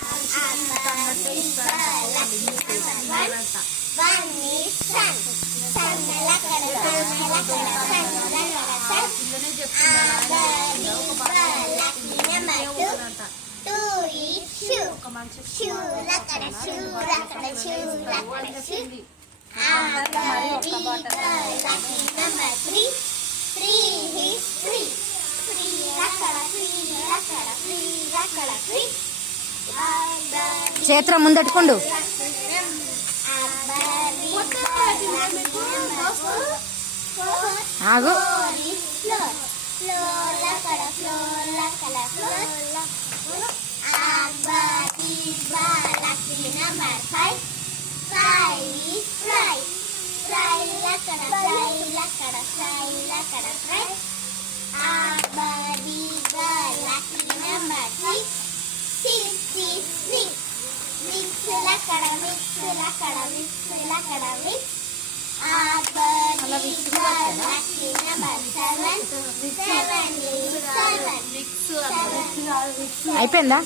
One is sun. Sun two is shoe. Shoe lakada shoe lakada shoe lakada shoe. Lucky number three. Three is free. Free lakada free lakada free lakada free. చేత్ర ముందెట్టుకోండు ఆగు అయిపోయిందా?